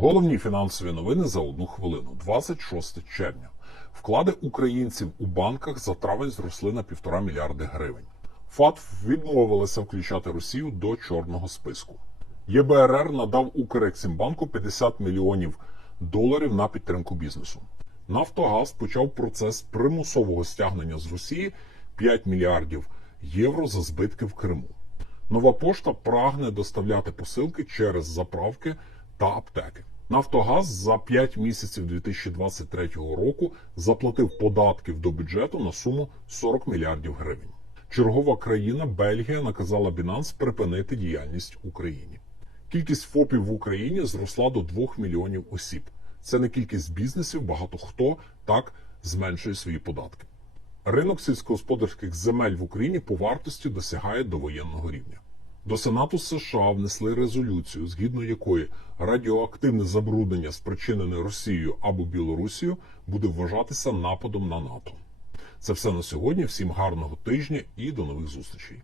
Головні фінансові новини за одну хвилину. 26 червня. Вклади українців у банках за травень зросли на півтора мільярди гривень. ФАТФ відмовилася включати Росію до чорного списку. ЄБРР надав Укрексімбанку 50 мільйонів доларів на підтримку бізнесу. Нафтогаз почав процес примусового стягнення з Росії 5 мільярдів євро за збитки в Криму. Нова пошта прагне доставляти посилки через заправки та аптеки. Нафтогаз за 5 місяців 2023 року заплатив податків до бюджету на суму 40 мільярдів гривень. Чергова країна Бельгія наказала Binance припинити діяльність в Україні. Кількість ФОПів в Україні зросла до 2 мільйонів осіб. Це не кількість бізнесів, багато хто так зменшує свої податки. Ринок сільськогосподарських земель в Україні по вартості досягає довоєнного рівня. До Сенату США внесли резолюцію, згідно якої радіоактивне забруднення, спричинене Росією або Білорусією, буде вважатися нападом на НАТО. Це все на сьогодні. Всім гарного тижня і до нових зустрічей.